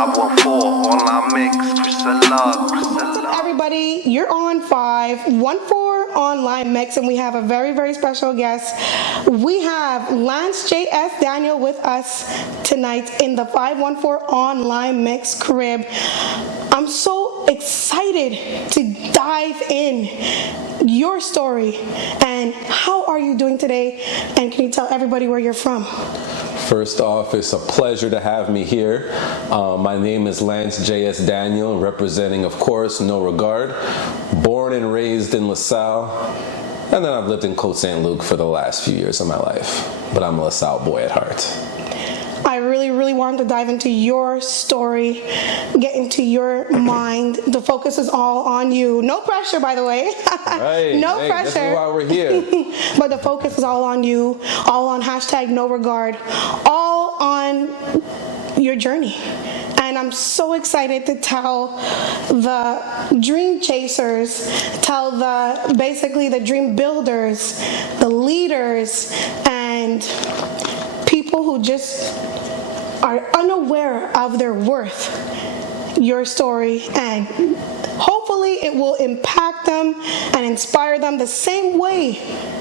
514 online mix, What's up, everybody? You're on 514 online mix, and we have a very, very special guest. We have Lance J.S. Daniel with us tonight in the 514 online mix crib. I'm so excited to dive in your story. And how are you doing today? And can you tell everybody where you're from? First off, it's a pleasure to have me here. My name is Lance J.S. Daniel, representing, of course, NOREGARD. Born and raised in LaSalle, and then I've lived in Côte St. Luc for the last few years of my life. But I'm a LaSalle boy at heart. I really wanted to dive into your story, get into your mind. The focus is all on you. No pressure, by the way. Right. No pressure. This is why we're here. But the focus is all on you, all on hashtag NOREGARD, all on your journey. And I'm so excited to tell the dream chasers, tell basically the dream builders, the leaders, and people who just are unaware of their worth, your story, and hopefully it will impact them and inspire them the same way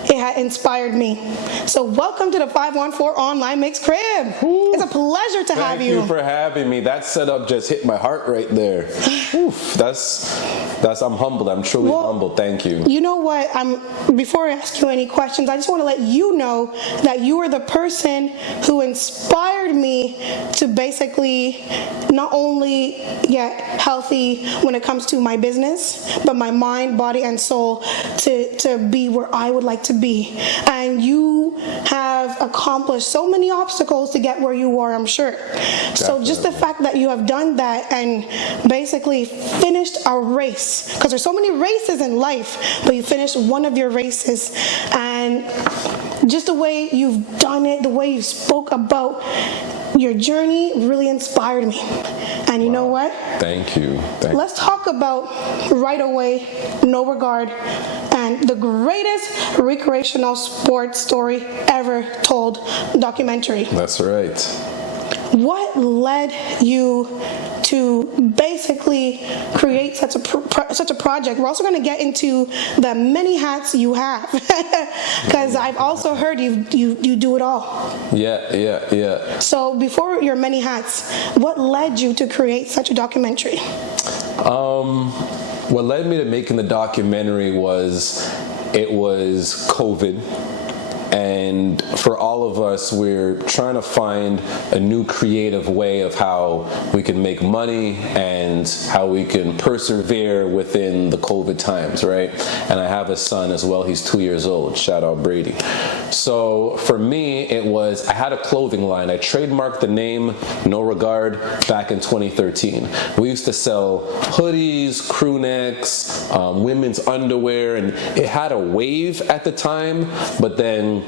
it had inspired me. So welcome to the 514 Online Mix Crib. It's a pleasure to have you. Thank you for having me. That setup just hit my heart right there. Oof, I'm humbled. I'm truly humbled. Thank you. You know what? Before I ask you any questions, I just want to let you know that you are the person who inspired me to basically not only get healthy when it comes to my business, but my mind, body, and soul to be where I would like to be. And you have accomplished so many obstacles to get where you are, I'm sure. Definitely. So just the fact that you have done that and basically finished a race, because there's so many races in life, but you finished one of your races, and just the way you've done it, the way you spoke about your journey really inspired me. And you know what? Thank you. Let's talk about right away NOREGARD and the greatest recreational sports story ever told documentary. That's right. What led you to basically create such a project? We're also going to get into the many hats you have, because I've also heard you do it all. Yeah. So before your many hats, what led you to create such a documentary? What led me to making the documentary was COVID. And for all of us, we're trying to find a new creative way of how we can make money and how we can persevere within the COVID times, right? And I have a son as well. He's 2 years old. Shout out Brady. So for me, I had a clothing line. I trademarked the name NOREGARD back in 2013. We used to sell hoodies, crew necks, women's underwear, and it had a wave at the time, but then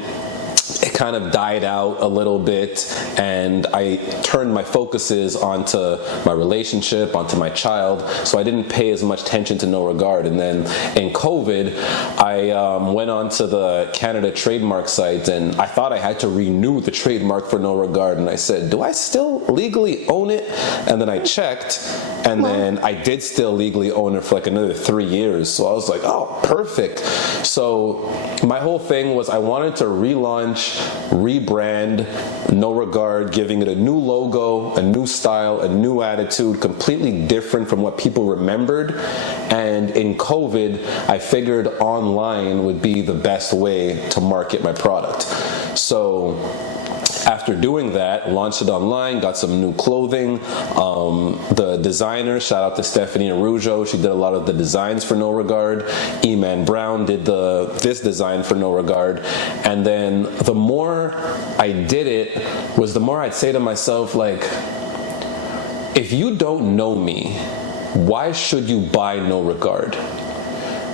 it kind of died out a little bit, and I turned my focuses onto my relationship, onto my child, so I didn't pay as much attention to NOREGARD. And then in COVID, I went onto the Canada trademark site, and I thought I had to renew the trademark for NOREGARD, and I said, do I still legally own it? And then I checked, and then I did still legally own it for like another 3 years, so I was like, oh, perfect. So my whole thing was I wanted to relaunch, rebrand NOREGARD, giving it a new logo, a new style, a new attitude, completely different from what people remembered. And in COVID, I figured online would be the best way to market my product. So after doing that, launched it online, got some new clothing. The designer, shout out to Stephanie Arujo, she did a lot of the designs for NOREGARD. E-Man Brown did this design for NOREGARD. And then the more I did it, was the more I'd say to myself, like, if you don't know me, why should you buy NOREGARD?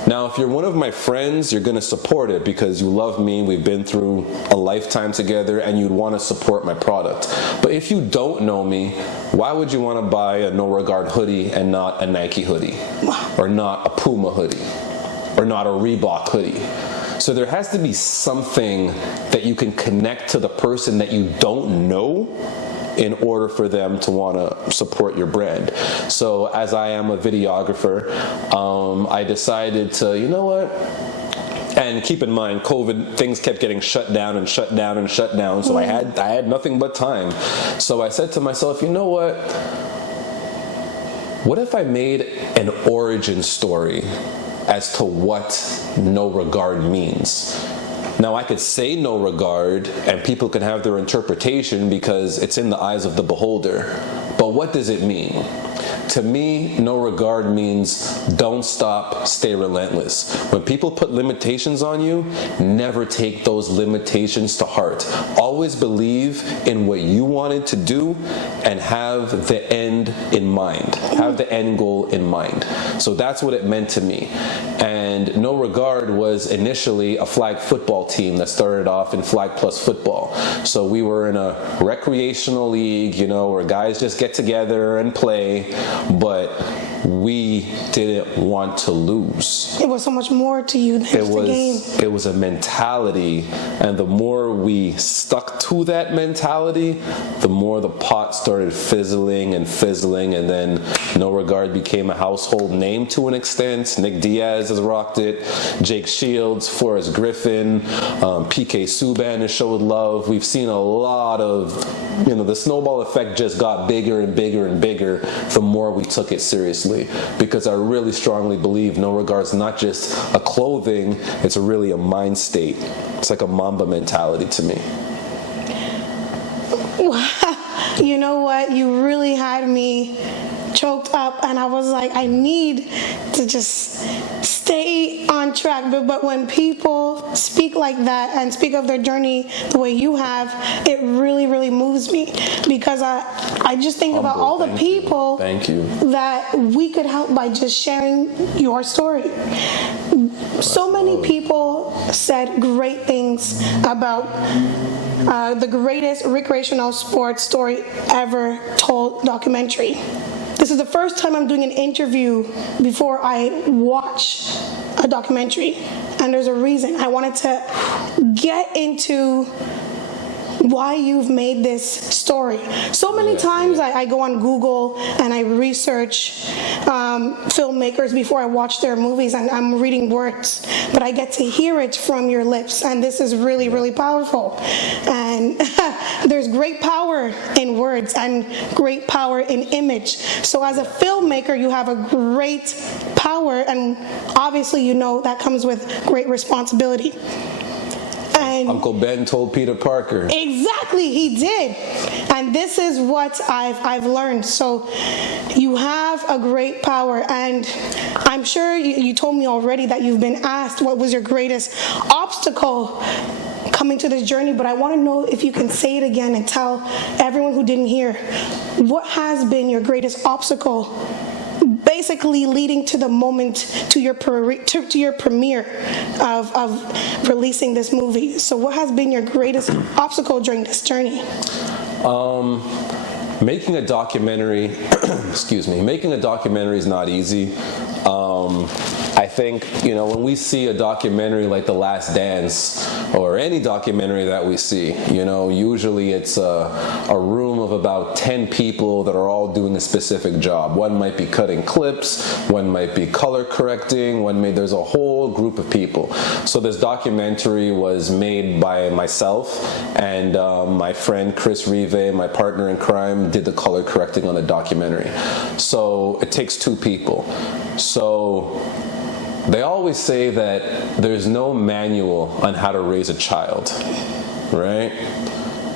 Now, if you're one of my friends, you're going to support it because you love me, we've been through a lifetime together, and you'd want to support my product. But if you don't know me, why would you want to buy a NOREGARD hoodie and not a Nike hoodie? Or not a Puma hoodie? Or not a Reebok hoodie? So there has to be something that you can connect to the person that you don't know in order for them to want to support your brand. So as I am a videographer, I decided to, you know what? And keep in mind, COVID, things kept getting shut down and shut down and shut down. So I had nothing but time. So I said to myself, you know what? What if I made an origin story as to what no regard means? Now, I could say no regard and people can have their interpretation because it's in the eyes of the beholder. But what does it mean? To me, no regard means don't stop, stay relentless. When people put limitations on you, never take those limitations to heart. Always believe in what you wanted to do and have the end in mind. Have the end goal in mind. So that's what it meant to me. And No Regard was initially a flag football team that started off in flag plus football. So we were in a recreational league, you know, where guys just get together and play, but we didn't want to lose. It was so much more to you than just a game. It was a mentality, and the more we stuck to that mentality, the more the pot started fizzling, and then No Regard became a household name to an extent. Nick Diaz has rocked it, Jake Shields, Forrest Griffin, PK Subban has showed love. We've seen a lot of, you know, the snowball effect just got bigger and bigger and bigger the more we took it seriously, because I really strongly believe No Regard's not just a clothing, it's really a mind state. It's like a Mamba mentality to me. You know what? You really had me choked up, and I was like, I need to just stay on track. But when people speak like that and speak of their journey the way you have, it really, really moves me, because I just think about all the people that we could help by just sharing your story. So many people said great things about the greatest recreational sports story ever told documentary. This is the first time I'm doing an interview before I watch a documentary, and there's a reason. I wanted to get into why you've made this story. So many times I go on Google and I research filmmakers before I watch their movies, and I'm reading words, but I get to hear it from your lips, and this is really, really powerful. And there's great power in words and great power in image. So as a filmmaker, you have a great power, and obviously you know that comes with great responsibility. And Uncle Ben told Peter Parker. Exactly, he did. And this is what I've learned. So you have a great power, and I'm sure you told me already that you've been asked what was your greatest obstacle coming to this journey, but I want to know if you can say it again and tell everyone who didn't hear, what has been your greatest obstacle basically leading to the moment to your premiere of releasing this movie. So what has been your greatest obstacle during this journey? Making a documentary, making a documentary is not easy. I think, you know, when we see a documentary like The Last Dance, or any documentary that we see, you know, usually it's a room of about 10 people that are all doing a specific job. One might be cutting clips, one might be color correcting, there's a whole group of people. So this documentary was made by myself and my friend Chris Rive, my partner in crime, did the color correcting on the documentary. So it takes two people. So they always say that there's no manual on how to raise a child, right?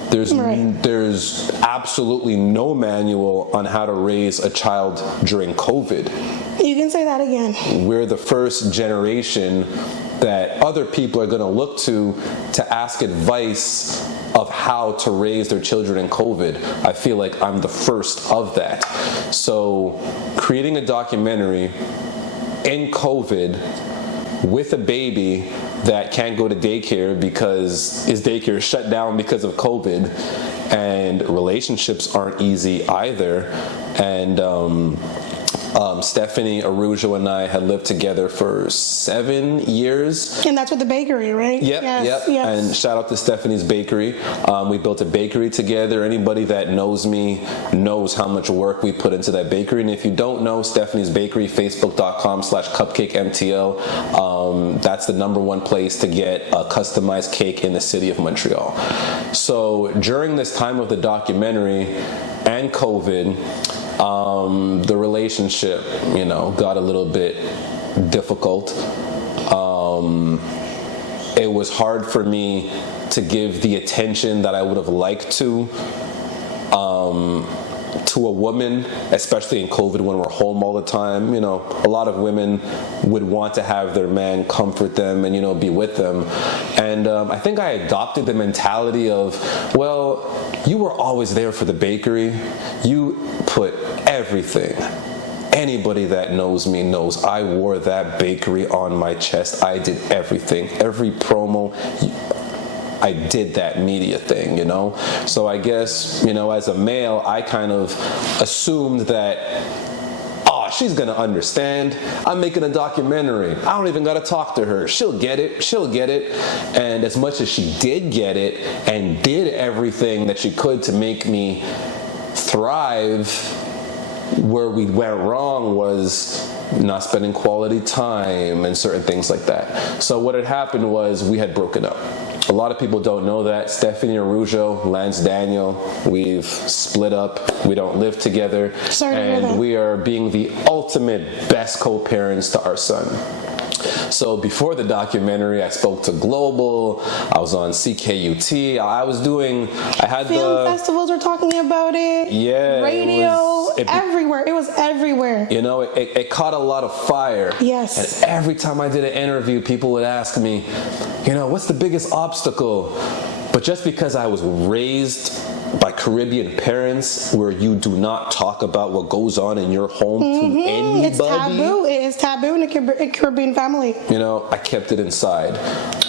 There's absolutely no manual on how to raise a child during COVID. You can say that again. We're the first generation that other people are going to look to ask advice of how to raise their children in COVID. I feel like I'm the first of that. So creating a documentary in COVID with a baby that can't go to daycare because his daycare is shut down because of COVID, and relationships aren't easy either, and Stephanie Arujo and I had lived together for 7 years. And that's with the bakery, right? Yep, Yes. And shout out to Stephanie's Bakery. We built a bakery together. Anybody that knows me knows how much work we put into that bakery. And if you don't know Stephanie's Bakery, facebook.com/cupcakemtl. That's the #1 place to get a customized cake in the city of Montreal. So during this time of the documentary and COVID, the relationship, got a little bit difficult. It was hard for me to give the attention that I would have liked to a woman, especially in COVID when we're home all the time. A lot of women would want to have their man comfort them and, be with them. And I think I adopted the mentality of, well, you were always there for the bakery. You put everything. Anybody that knows me knows I wore that bakery on my chest. I did everything. Every promo, I did that media thing, So I guess, as a male, I kind of assumed that, she's gonna understand. I'm making a documentary. I don't even gotta talk to her. She'll get it. And as much as she did get it and did everything that she could to make me thrive, where we went wrong was not spending quality time and certain things like that. So what had happened was we had broken up. A lot of people don't know that. Stephanie Arujo, Lance Daniel, we've split up. We don't live together. Sorry to hear that. We are being the ultimate best co-parents to our son. So before the documentary, I spoke to Global. I was on CKUT. Film festivals were talking about it. Yeah. Radio, everywhere. It was everywhere. It caught a lot of fire. Yes. And every time I did an interview, people would ask me, what's the biggest obstacle? But just because I was raised by Caribbean parents where you do not talk about what goes on in your home to anybody. It's taboo. It is taboo in a Caribbean family. I kept it inside.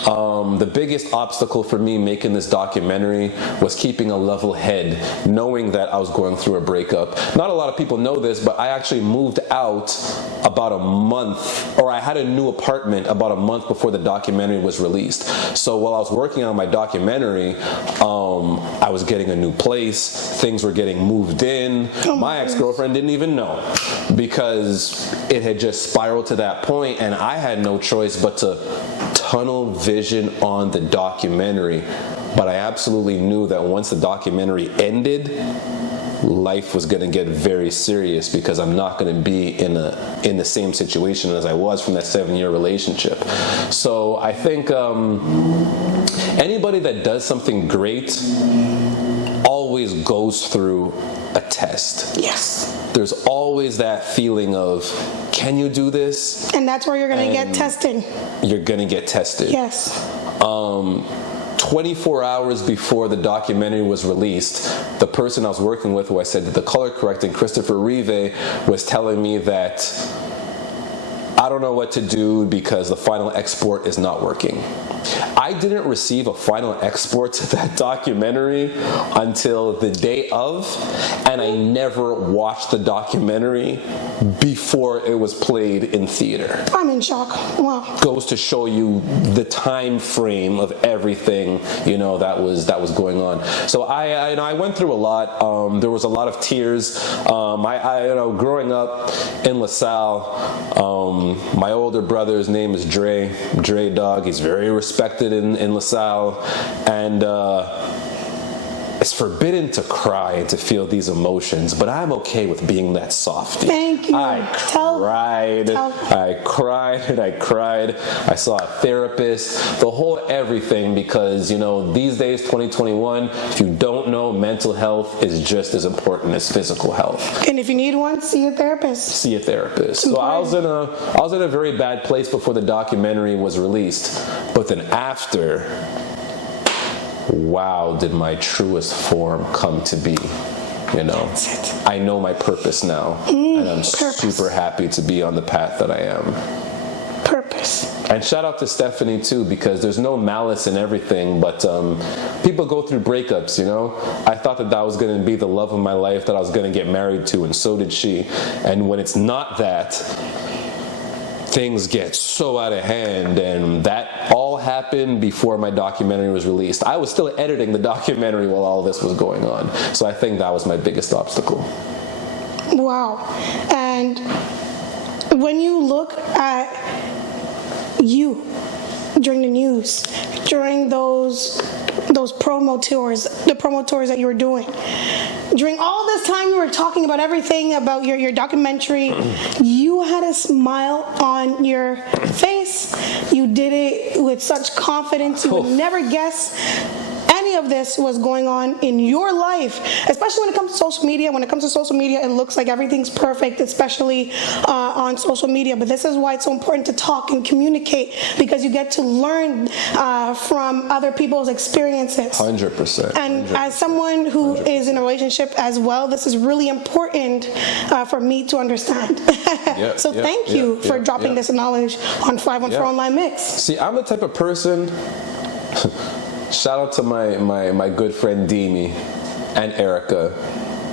The biggest obstacle for me making this documentary was keeping a level head, knowing that I was going through a breakup. Not a lot of people know this, but I actually moved out about a month, or I had a new apartment about a month before the documentary was released. So while I was working on my documentary, I was getting a new place, things were getting moved in. My ex-girlfriend didn't even know because it had just spiraled to that point, and I had no choice but to tunnel vision on the documentary. But I absolutely knew that once the documentary ended, life was going to get very serious because I'm not going to be in the same situation as I was from that 7-year relationship. So I think anybody that does something great always goes through a test. Yes. There's always that feeling of, can you do this? And that's where you're going to get testing. You're going to get tested. Yes. 24 hours before the documentary was released, the person I was working with, who I said that the color correcting, Christopher Rive, was telling me that I don't know what to do because the final export is not working. I didn't receive a final export to that documentary until the day of, and I never watched the documentary before it was played in theater. I'm in shock. Wow. Goes to show you the time frame of everything, that was going on. So I went through a lot. There was a lot of tears. Growing up in LaSalle, my older brother's name is Dre Dog. He's very respected in LaSalle, and it's forbidden to cry and to feel these emotions, but I'm okay with being that softie. Thank you. I cried. I saw a therapist, the whole everything, because these days, 2021, if you don't know, mental health is just as important as physical health. And if you need one, see a therapist. So I was in a very bad place before the documentary was released, but then after, wow, did my truest form come to be. I know my purpose now, and I'm super happy to be on the path that I am. Purpose. And shout out to Stephanie too, because there's no malice in everything, but people go through breakups, you know. I thought that was going to be the love of my life that I was going to get married to, and so did she. And when it's not that, things get so out of hand, and that all happened before my documentary was released. I was still editing the documentary while all this was going on, so I think that was my biggest obstacle. Wow. And when you look at you during the news, during those promo tours, the promo tours that you were doing, during all this time you were talking about everything about your documentary, you had a smile on your face. You did it with such confidence. You would never guess any of this was going on in your life, especially when it comes to social media. When it comes to social media, it looks like everything's perfect, especially on social media. But this is why it's so important to talk and communicate, because you get to learn from other people's experiences. 100%. And 100%. As someone who is in a relationship as well, this is really important for me to understand. So thank you for dropping this knowledge on 514 Online Mix. See, I'm the type of person... Shout out to my good friend Demi and Erica.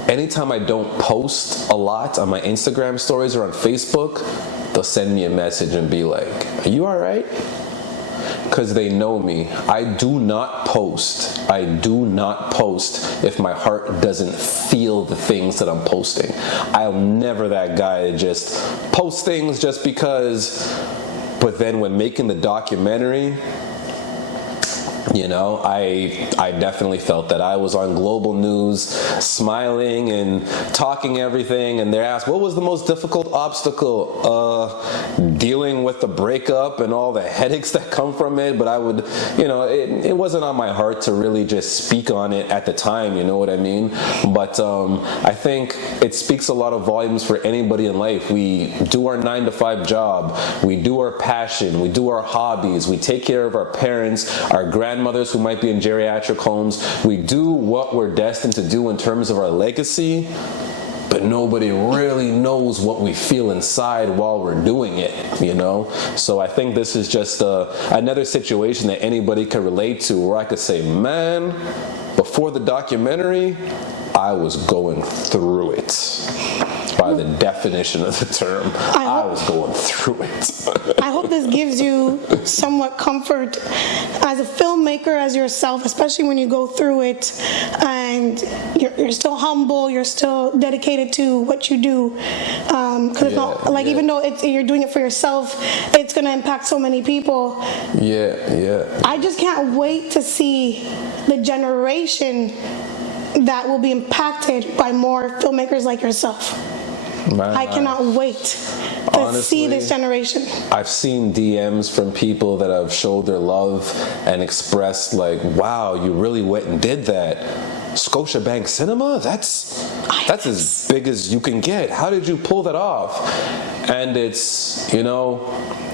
Anytime I don't post a lot on my Instagram stories or on Facebook, they'll send me a message and be like, "Are you alright?" Because they know me. I do not post if my heart doesn't feel the things that I'm posting. I'm never that guy to just post things just because. But then when making the documentary, you know, I definitely felt that I was on global news, smiling and talking everything, and they asked, what was the most difficult obstacle? Dealing with the breakup and all the headaches that come from it, but I would, you know, it wasn't on my heart to really just speak on it at the time, you know what I mean? But I think it speaks a lot of volumes for anybody in life. We do our 9-to-5 job, we do our passion, we do our hobbies, we take care of our parents, our grandmothers who might be in geriatric homes. We do what we're destined to do in terms of our legacy, but nobody really knows what we feel inside while we're doing it, you know? So I think this is just another situation that anybody can relate to, where I could say, man, before the documentary, I was going through it. By the definition of the term, I was going through it. I hope this gives you somewhat comfort as a filmmaker, as yourself, especially when you go through it and you're still humble, you're still dedicated to what you do. Because it's not like, even though you're doing it for yourself, it's going to impact so many people. I just can't wait to see the generation that will be impacted by more filmmakers like yourself. I cannot wait to see this generation. I've seen DMs from people that have showed their love and expressed like, wow, you really went and did that. Scotia Bank Cinema? That's as big as you can get. How did you pull that off? And it's, you know,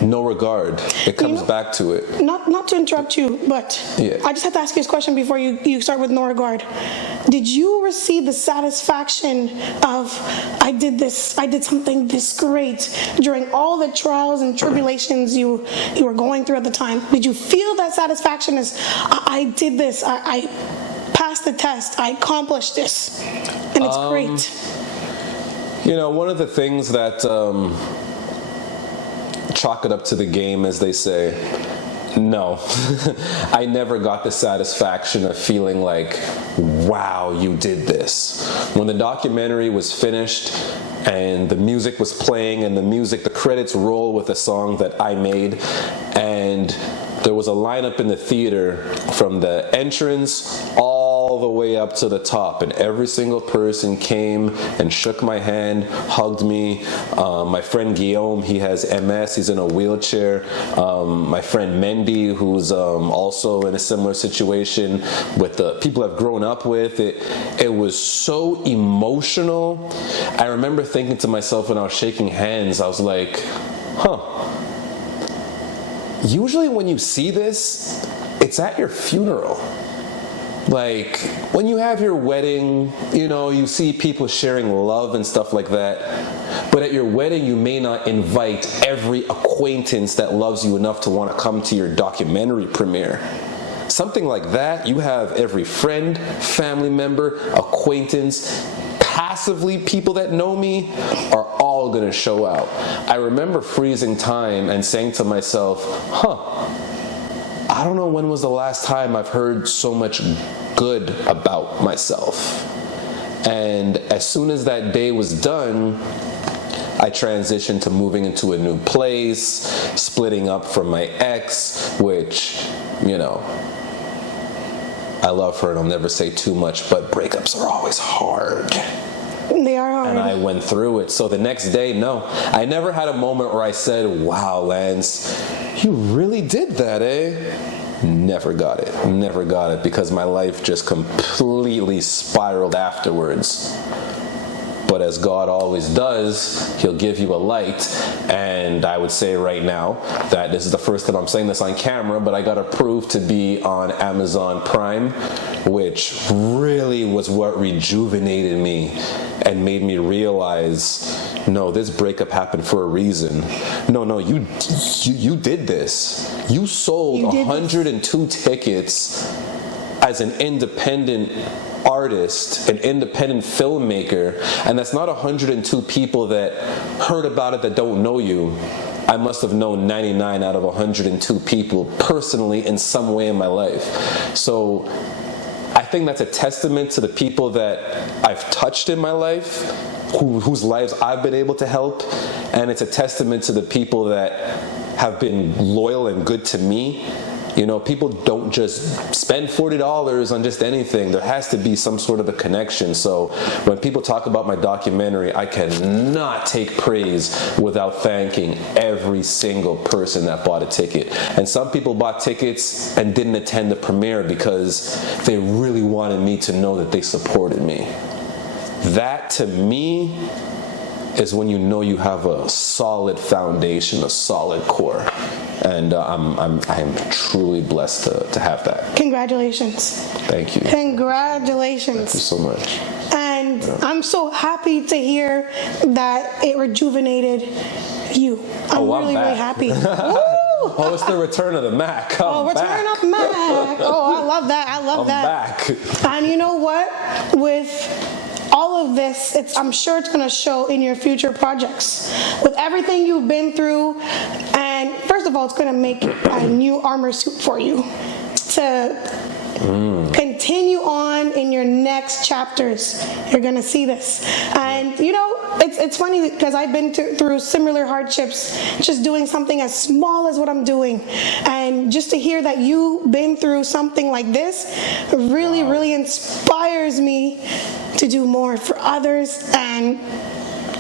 NOREGARD. It comes back to it. Not to interrupt you, but I just have to ask you this question before you start with NOREGARD. Did you receive the satisfaction of, I did something this great during all the trials and tribulations you were going through at the time? Did you feel that satisfaction as, I did this, I passed the test, I accomplished this, and it's great? You know, one of the things that chalk it up to the game, as they say, no. I never got the satisfaction of feeling like, wow, you did this. When the documentary was finished and the music was playing and the credits roll with a song that I made, and there was a lineup in the theater from the entrance all the way up to the top, and every single person came and shook my hand, hugged me. My friend Guillaume, he has MS, he's in a wheelchair. My friend Mendy, who's also in a similar situation with the people I've grown up with. It was so emotional. I remember thinking to myself when I was shaking hands, I was like, usually when you see this, it's at your funeral. like when you have your wedding, you know, you see people sharing love and stuff like that. But at your wedding, you may not invite every acquaintance that loves you enough to want to come to your documentary premiere. Something like that, you have every friend, family member, acquaintance, passively people that know me are all gonna show out. I remember freezing time and saying to myself, I don't know when was the last time I've heard so much good about myself. And as soon as that day was done, I transitioned to moving into a new place, splitting up from my ex, which, you know, I love her and I'll never say too much, but breakups are always hard. They are hard. And I went through it. So the next day, no, I never had a moment where I said, wow, Lance, you really did that, eh? Never got it because my life just completely spiraled afterwards. But as God always does, he'll give you a light. And I would say right now that this is the first time I'm saying this on camera, but I got approved to be on Amazon Prime, which really was what rejuvenated me and made me realize, no, this breakup happened for a reason. No, you did this. You sold 102 tickets as an independent artist, an independent filmmaker, and that's not 102 people that heard about it that don't know you. I must have known 99 out of 102 people personally in some way in my life. So I think that's a testament to the people that I've touched in my life, whose lives I've been able to help, and it's a testament to the people that have been loyal and good to me. You know, people don't just spend $40 on just anything. There has to be some sort of a connection. So when people talk about my documentary, I cannot take praise without thanking every single person that bought a ticket. And some people bought tickets and didn't attend the premiere because they really wanted me to know that they supported me. That, to me, is when you know you have a solid foundation, a solid core. And I'm truly blessed to have that. Congratulations. Thank you. Congratulations. Thank you so much. And I'm so happy to hear that it rejuvenated you. I'm really happy. Oh, it's the return of the Mac. Return of Mac. Oh, I love that. I'm back. And you know what? With all of this, I'm sure it's going to show in your future projects. With everything you've been through, and first of all, it's going to make a new armor suit for you to continue on in your next chapters. You're going to see this. And, you know, it's funny because I've been through similar hardships, just doing something as small as what I'm doing. And just to hear that you've been through something like this really, really inspires me to do more for others and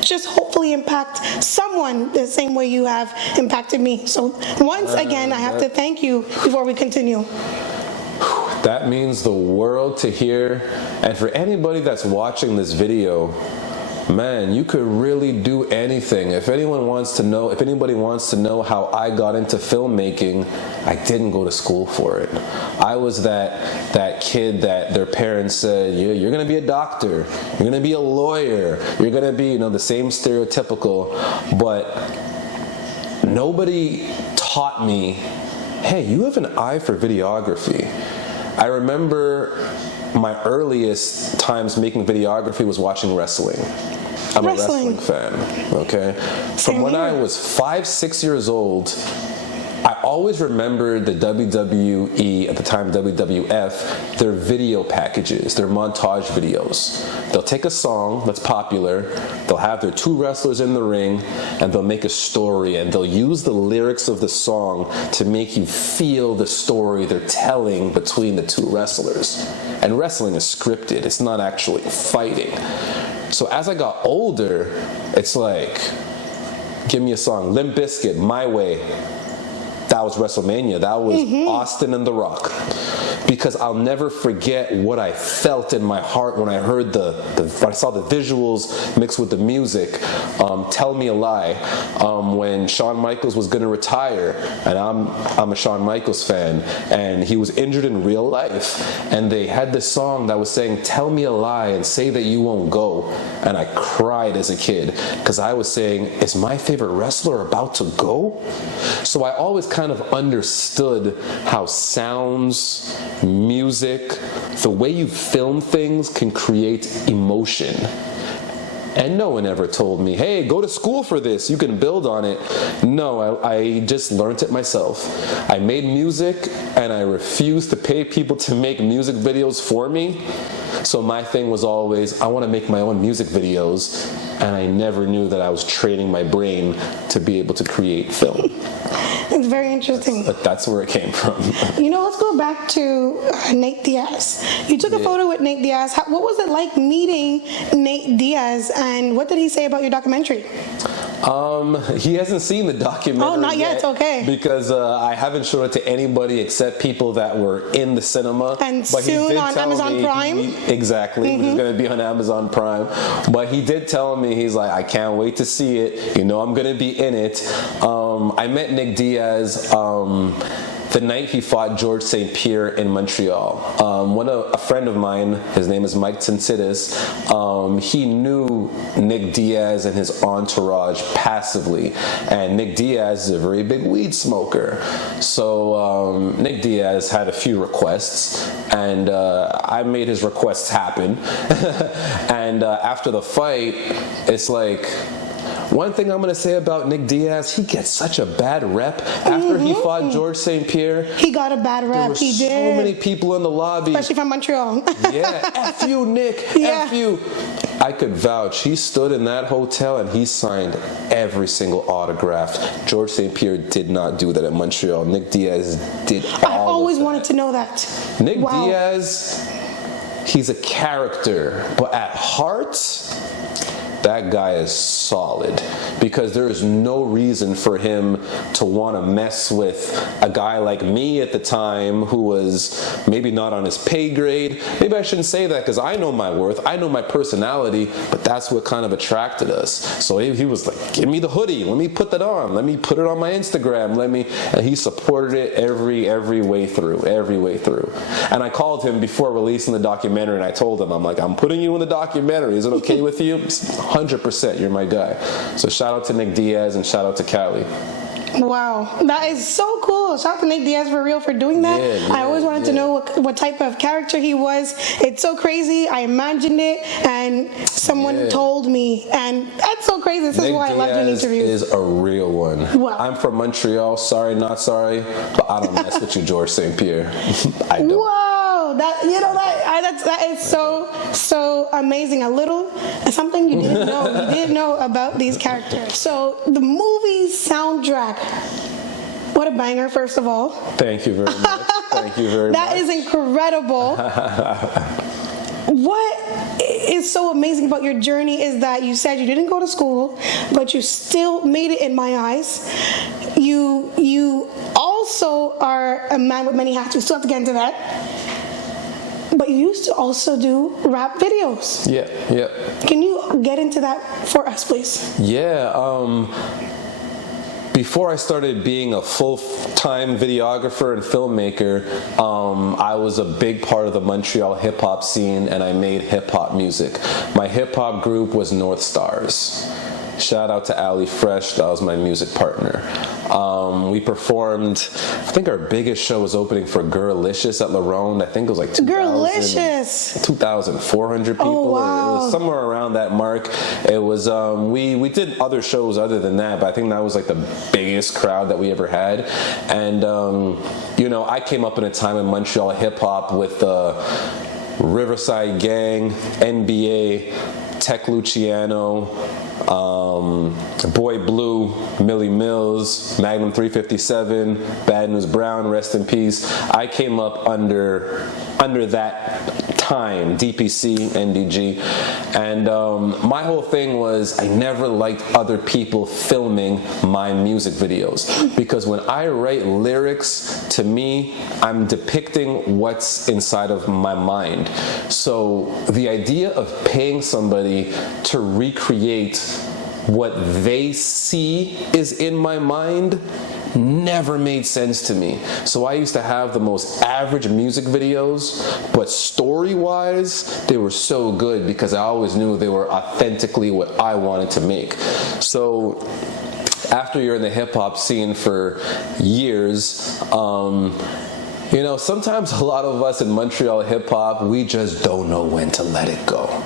just hopefully impact someone the same way you have impacted me. So once again, I have to thank you before we continue. That means the world to hear. And for anybody that's watching this video, man, you could really do anything. If anybody wants to know how I got into filmmaking, I didn't go to school for it. I was that kid that their parents said, you're gonna be a doctor, you're gonna be a lawyer, you're gonna be, the same stereotypical, but nobody taught me, hey, you have an eye for videography. I remember my earliest times making videography was watching wrestling. I'm a wrestling fan, okay? From when I was 5-6 years old, I always remembered the WWE, at the time WWF, their video packages, their montage videos. They'll take a song that's popular, they'll have their two wrestlers in the ring, and they'll make a story, and they'll use the lyrics of the song to make you feel the story they're telling between the two wrestlers. And wrestling is scripted, it's not actually fighting. So as I got older, it's like, give me a song, Limp Bizkit, My Way. That was WrestleMania. That was Austin and The Rock. because I'll never forget what I felt in my heart when I heard when I saw the visuals mixed with the music. Tell Me a Lie, when Shawn Michaels was going to retire, and I'm a Shawn Michaels fan, and he was injured in real life, and they had this song that was saying, tell me a lie and say that you won't go, and I cried as a kid, because I was saying, is my favorite wrestler about to go? So I always kind of understood how sounds, music, the way you film things can create emotion. And no one ever told me, hey, go to school for this, you can build on it. No, I just learned it myself. I made music, and I refused to pay people to make music videos for me. So my thing was always, I want to make my own music videos, and I never knew that I was training my brain to be able to create film. It's very interesting. That's where it came from. You know, let's go back to Nate Diaz. You took a photo with Nate Diaz. What was it like meeting Nate Diaz, and what did he say about your documentary? He hasn't seen the documentary. Oh, not yet. Okay. Because I haven't shown it to anybody except people that were in the cinema. And but soon on Amazon Prime? Exactly. It's going to be on Amazon Prime. But he did tell me, he's like, I can't wait to see it. You know, I'm going to be in it. I met Nick Diaz the night he fought George St. Pierre in Montreal. A friend of mine, his name is Mike Tinsidis, he knew Nick Diaz and his entourage passively, and Nick Diaz is a very big weed smoker. So Nick Diaz had a few requests, and I made his requests happen. And after the fight, it's like, one thing I'm going to say about Nick Diaz, he gets such a bad rep. After he fought George St. Pierre, he got a bad rep. He did. So many people in the lobby. Especially from Montreal. Yeah, F you, Nick. Yeah. F you. I could vouch. He stood in that hotel and he signed every single autograph. George St. Pierre did not do that at Montreal. Nick Diaz did all I've always wanted to know that. Nick Diaz, he's a character, but at heart, that guy is solid, because there is no reason for him to want to mess with a guy like me at the time who was maybe not on his pay grade. Maybe I shouldn't say that, because I know my worth, I know my personality, but that's what kind of attracted us. So he was like, give me the hoodie, let me put that on, let me put it on my Instagram, and he supported it every way through. And I called him before releasing the documentary, and I told him, I'm like, I'm putting you in the documentary, is it okay with you? 100%, you're my guy. So shout out to Nick Diaz and shout out to Cali. Wow, that is so cool. Shout out to Nick Diaz for real for doing that. I always wanted to know what type of character he was. It's so crazy. I imagined it, and someone told me, and that's so crazy. This is why I love doing interviews. Nick Diaz is a real one. Wow. I'm from Montreal. Sorry, not sorry, but I don't mess with you, George St. Pierre. I don't. Whoa, that is so amazing. Something you didn't know. You didn't know about these characters. So the movie soundtrack. What a banger, first of all. Thank you very much. Thank you very much. That is incredible. What is so amazing about your journey is that you said you didn't go to school, but you still made it in my eyes. You also are a man with many hats. We still have to get into that. But you used to also do rap videos. Yeah. Can you get into that for us, please? Yeah. Before I started being a full-time videographer and filmmaker, I was a big part of the Montreal hip-hop scene, and I made hip-hop music. My hip-hop group was North Stars. Shout out to Ali Fresh, that was my music partner. We performed, I think our biggest show was opening for Girlicious at La Ronde. I think it was like 2,400 people. Oh, wow. It was somewhere around that mark. It was, we did other shows other than that, but I think that was like the biggest crowd that we ever had. And, I came up in a time in Montreal hip-hop with Riverside Gang, NBA, Tech Luciano, Boy Blue, Millie Mills, Magnum 357, Bad News Brown, rest in peace. I came up under that time, DPC, NDG. And my whole thing was I never liked other people filming my music videos, because when I write lyrics, to me, I'm depicting what's inside of my mind. So the idea of paying somebody to recreate what they see is in my mind never made sense to me. So I used to have the most average music videos, but story-wise, they were so good because I always knew they were authentically what I wanted to make. So after you're in the hip-hop scene for years, you know, sometimes a lot of us in Montreal hip-hop, we just don't know when to let it go.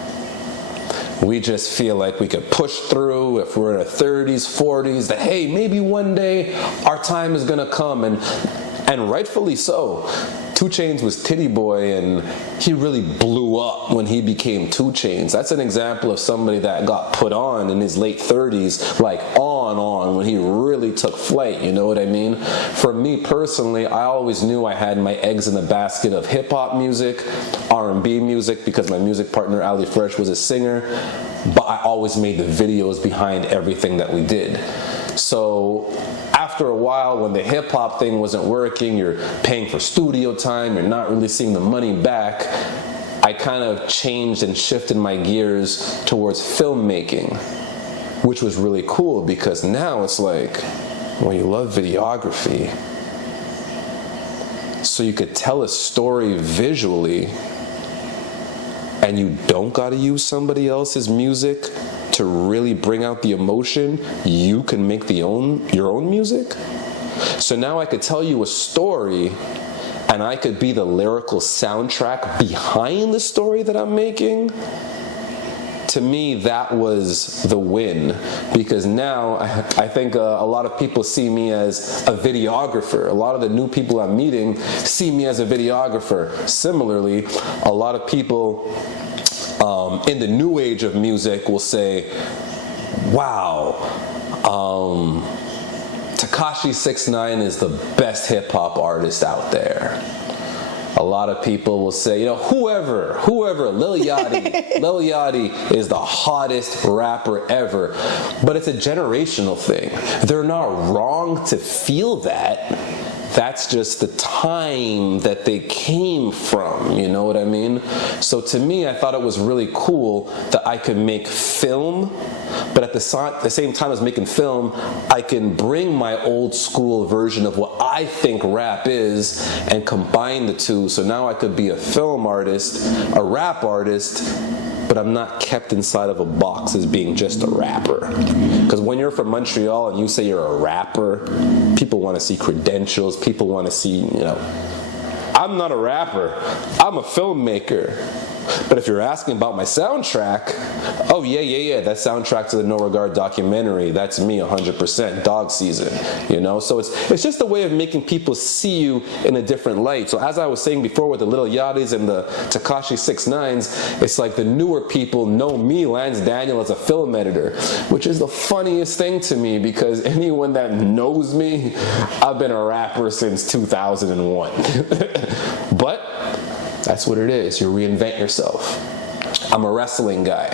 We just feel like we could push through if we're in our 30s, 40s, that hey, maybe one day our time is gonna come, and rightfully so. 2 Chainz was Titty Boy, and he really blew up when he became 2 Chainz. That's an example of somebody that got put on in his late 30s, like on when he really took flight, you know what I mean? For me personally, I always knew I had my eggs in the basket of hip-hop music, R&B music, because my music partner Ali Fresh was a singer, but I always made the videos behind everything that we did. So after a while, when the hip-hop thing wasn't working, you're paying for studio time, you're not really seeing the money back, I kind of changed and shifted my gears towards filmmaking, which was really cool because now it's like, well, you love videography, so you could tell a story visually, and you don't gotta use somebody else's music to really bring out the emotion. You can make your own music. So now I could tell you a story, and I could be the lyrical soundtrack behind the story that I'm making. To me, that was the win, because now I think a lot of people see me as a videographer. A lot of the new people I'm meeting see me as a videographer. Similarly, a lot of people in the new age of music will say, wow, Tekashi 6ix9ine is the best hip-hop artist out there. A lot of people will say, you know, whoever, Lil Yachty, Lil Yachty is the hottest rapper ever. But it's a generational thing. They're not wrong to feel that. That's just the time that they came from, you know what I mean? So to me, I thought it was really cool that I could make film, but at the same time as making film, I can bring my old school version of what I think rap is and combine the two. So now I could be a film artist, a rap artist, but I'm not kept inside of a box as being just a rapper. Because when you're from Montreal and you say you're a rapper, people want to see credentials, people want to see, you know, I'm not a rapper, I'm a filmmaker. But if you're asking about my soundtrack, oh yeah, that soundtrack to the NOREGARD documentary, that's me 100%, Dog Season, you know? So it's just a way of making people see you in a different light. So as I was saying before with the Lil Yachty's and the Tekashi 6ix9ines, it's like the newer people know me, Lance Daniel, as a film editor, which is the funniest thing to me because anyone that knows me, I've been a rapper since 2001. But that's what it is. You reinvent yourself. I'm a wrestling guy.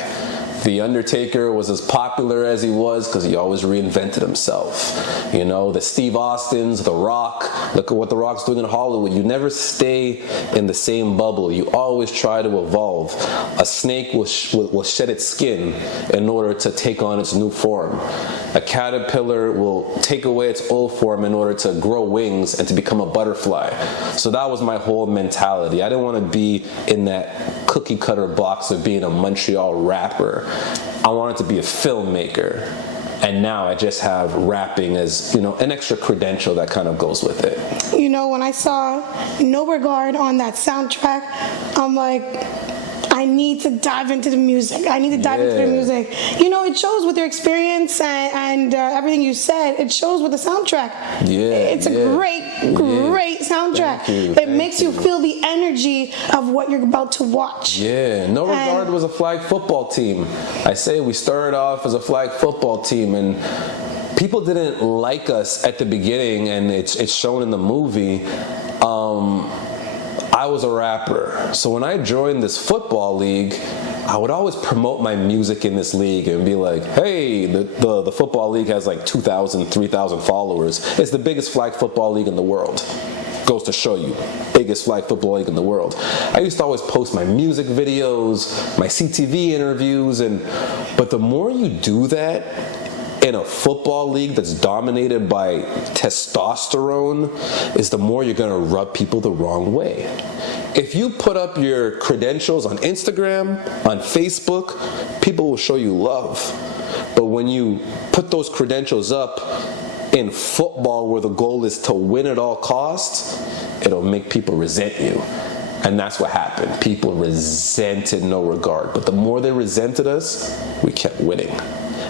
The Undertaker was as popular as he was because he always reinvented himself. You know, the Steve Austins, The Rock, look at what The Rock's doing in Hollywood. You never stay in the same bubble. You always try to evolve. A snake will shed its skin in order to take on its new form. A caterpillar will take away its old form in order to grow wings and to become a butterfly. So that was my whole mentality. I didn't want to be in that cookie cutter box of being a Montreal rapper. I wanted to be a filmmaker, and now I just have rapping as, you know, an extra credential that kind of goes with it. You know, when I saw NOREGARD on that soundtrack, I'm like, I need to dive into the music. I need to dive into the music. You know, it shows with your experience and everything you said. It shows with the soundtrack. It's a great soundtrack. It makes you feel the energy of what you're about to watch. Yeah, NOREGARD was a flag football team. I say we started off as a flag football team, and people didn't like us at the beginning, and it's shown in the movie. I was a rapper. So when I joined this football league, I would always promote my music in this league and be like, hey, the football league has like 2,000, 3,000 followers. It's the biggest flag football league in the world. Goes to show you, biggest flag football league in the world. I used to always post my music videos, my CTV interviews, but the more you do that in a football league that's dominated by testosterone, is the more you're gonna rub people the wrong way. If you put up your credentials on Instagram, on Facebook, people will show you love. But when you put those credentials up in football, where the goal is to win at all costs, it'll make people resent you. And that's what happened. People resented NOREGARD. But the more they resented us, we kept winning.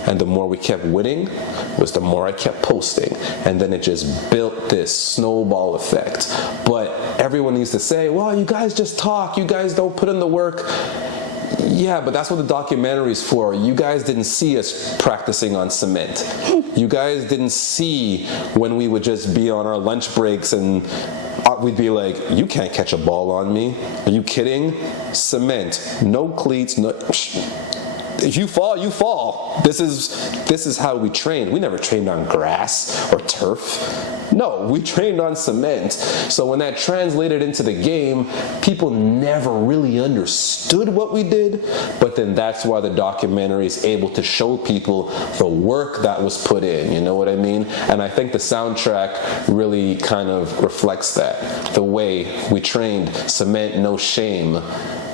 And the more we kept winning was the more I kept posting. And then it just built this snowball effect. But everyone used to say, well, you guys just talk. You guys don't put in the work. Yeah, but that's what the documentary's for. You guys didn't see us practicing on cement. You guys didn't see when we would just be on our lunch breaks and we'd be like, you can't catch a ball on me. Are you kidding? Cement, no cleats, no... If you fall, you fall. This is how we trained. We never trained on grass or turf. No, we trained on cement. So when that translated into the game, people never really understood what we did. But then that's why the documentary is able to show people the work that was put in. You know what I mean? And I think the soundtrack really kind of reflects that. The way we trained, cement, no shame.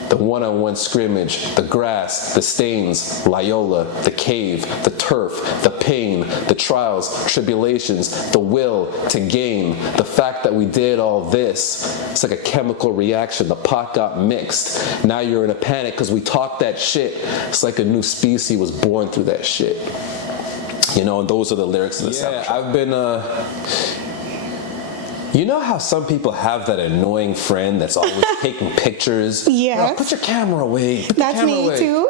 The one-on-one scrimmage, the grass, the stains, Loyola, the cave, the turf, the pain, the trials, tribulations, the will to gain, the fact that we did all this. It's like a chemical reaction. The pot got mixed. Now you're in a panic because we talked that shit. It's like a new species was born through that shit. You know, and those are the lyrics of the soundtrack. I've been... You know how some people have that annoying friend that's always taking pictures? Yes. Oh, put your camera away. That's me too.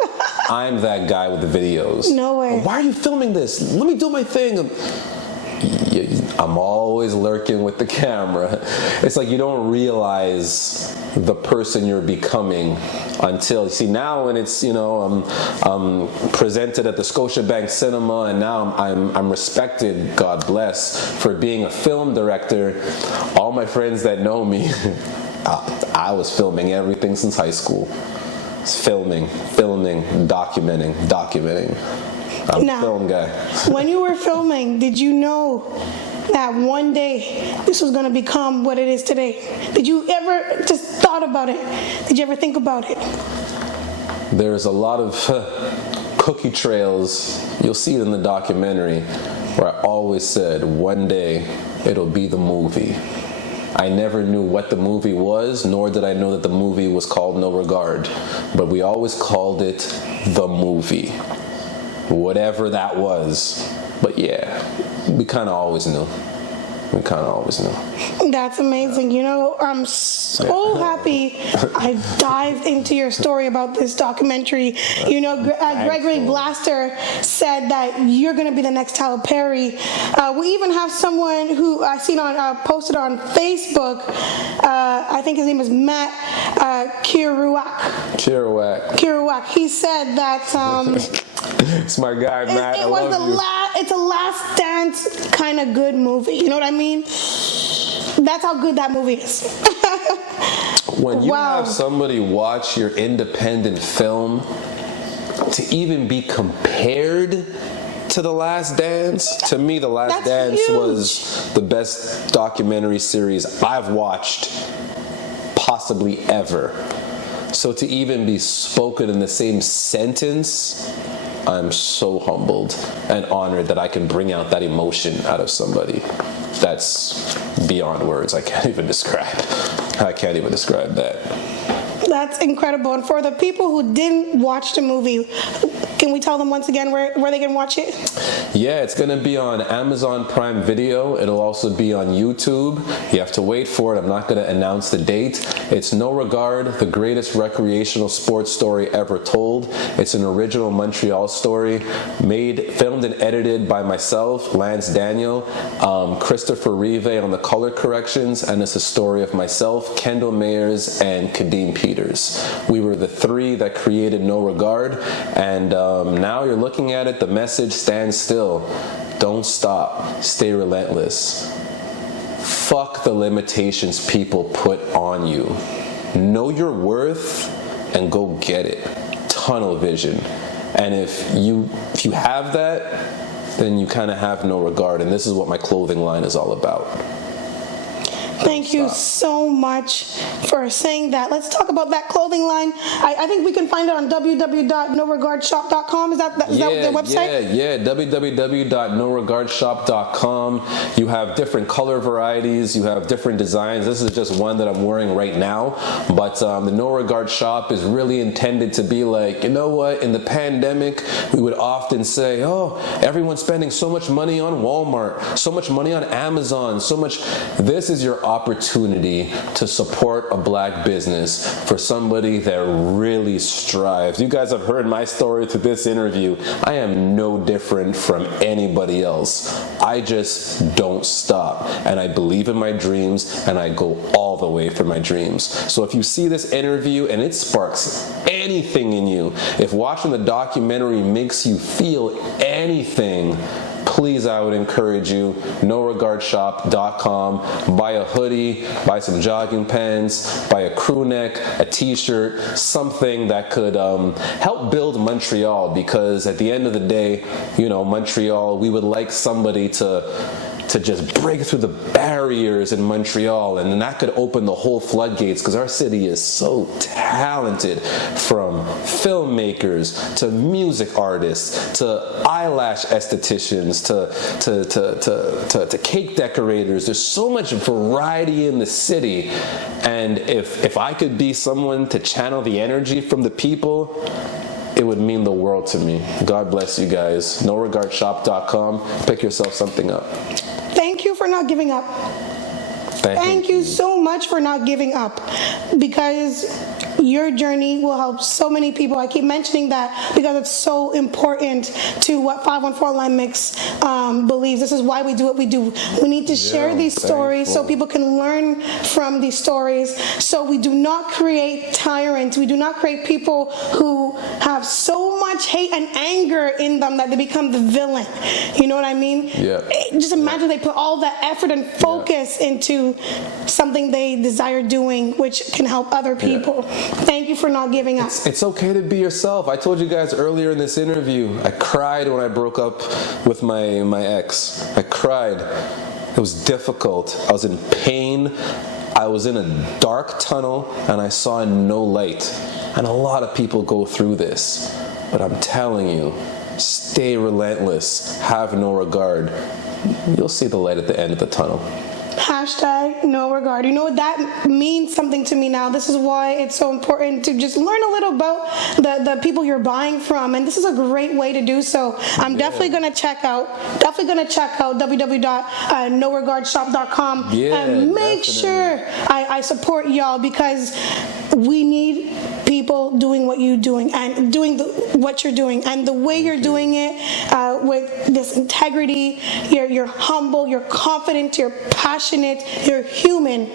I'm that guy with the videos. No way. Why are you filming this? Let me do my thing. I'm alwaI'm lurking with the camera. It's like you don't realize the person you're becoming until, you see, now when it's, you know, I'm presented at the Scotia Bank Cinema, and now I'm respected, God bless, for being a film director. All my friends that know me, I was filming everything since high school. Filming, documenting. I'm a film guy. When you were filming, did you know that one day this was going to become what it is today? Did you ever just thought about it? Did you ever think about it? There's a lot of cookie trails. You'll see it in the documentary where I always said, one day it'll be the movie. I never knew what the movie was, nor did I know that the movie was called NOREGARD, but we always called it the movie, whatever that was. But yeah, we kind of always knew. That's amazing. You know, I'm so happy I dived into your story about this documentary. You know, Gregory Blaster said that you're going to be the next Tyler Perry. We even have someone who I seen on posted on Facebook. I think his name is Matt Kirouac. He said that it's my guy, Matt. It's a Last Dance kind of good movie. You know what I mean? That's how good that movie is. When you have somebody watch your independent film, to even be compared to The Last Dance, to me, The Last Dance was the best documentary series I've watched possibly ever. So to even be spoken in the same sentence, I'm so humbled and honored that I can bring out that emotion out of somebody. That's beyond words. I can't even describe that. That's incredible. And for the people who didn't watch the movie, can we tell them once again where they can watch it? Yeah, it's going to be on Amazon Prime Video. It'll also be on YouTube. You have to wait for it. I'm not going to announce the date. It's No Regard, the greatest recreational sports story ever told. It's an original Montreal story, filmed and edited by myself, Lance Daniel, Christopher Rive on the color corrections, and it's a story of myself, Kendall Mayers, and Kadeem Peters. We were the three that created No Regard, and now you're looking at it, the message stands still. Don't stop. Stay relentless. Fuck the limitations people put on you. Know your worth and go get it. Tunnel vision. And if you have that, then you kind of have no regard. And this is what my clothing line is all about. Thank you so much for saying that. Let's talk about that clothing line. I think we can find it on www.noregardshop.com. Is that the website? Yeah, www.noregardshop.com. You have different color varieties. You have different designs. This is just one that I'm wearing right now. But the No Regard shop is really intended to be like, you know what? In the pandemic, we would often say, oh, everyone's spending so much money on Walmart, so much money on Amazon, so much. This is your opportunity to support a black business for somebody that really strives. You guys have heard my story through this interview. I am no different from anybody else. I just don't stop, and I believe in my dreams, and I go all the way for my dreams. So if you see this interview and it sparks anything in you, if watching the documentary makes you feel anything, please, I would encourage you, noregardshop.com. Buy a hoodie, buy some jogging pants, buy a crew neck, a t-shirt, something that could help build Montreal, because at the end of the day, you know, Montreal, we would like somebody to just break through the barriers in Montreal, and then that could open the whole floodgates, because our city is so talented, from filmmakers to music artists to eyelash estheticians to cake decorators. There's so much variety in the city, and if I could be someone to channel the energy from the people, it would mean the world to me. God bless you guys. NoRegardShop.com. Pick yourself something up. Thank you for not giving up. Thank you so much for not giving up, because your journey will help so many people. I keep mentioning that because it's so important to what 514 Line Mix believes. This is why we do what we do. We need to share these stories so people can learn from these stories. So we do not create tyrants. We do not create people who have so much hate and anger in them that they become the villain. You know what I mean? Yeah. Just imagine they put all that effort and focus into something they desire doing, which can help other people. Thank you for not giving up. It's okay to be yourself. I told you guys earlier in this interview, I cried when I broke up with my ex. I cried. It was difficult. I was in pain. I was in a dark tunnel, and I saw no light. And a lot of people go through this. But I'm telling you, stay relentless. Have no regard. You'll see the light at the end of the tunnel. Hashtag no regard. You know what, that means something to me now. This is why it's so important to just learn a little about the people you're buying from, and this is a great way to do so. I'm definitely gonna check out www.noregardshop.com and make sure I support y'all, because we need people doing what you're doing and doing what you're doing, and the way you're doing it with this integrity. You're humble, you're confident, you're passionate, you're human,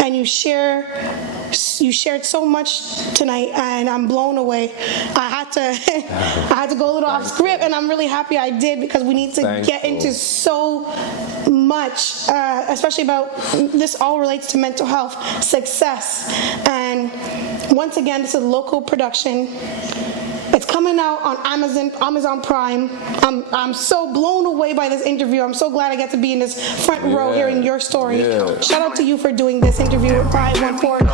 and you shared so much tonight, and I'm blown away. I had to go a little off script, and I'm really happy I did, because we need to get into so much, especially about this. All relates to mental health, success, and once again, this is a local production. It's coming out on Amazon Prime. I'm so blown away by this interview. I'm so glad I get to be in this front row hearing your story. Shout out to you for doing this interview with 514.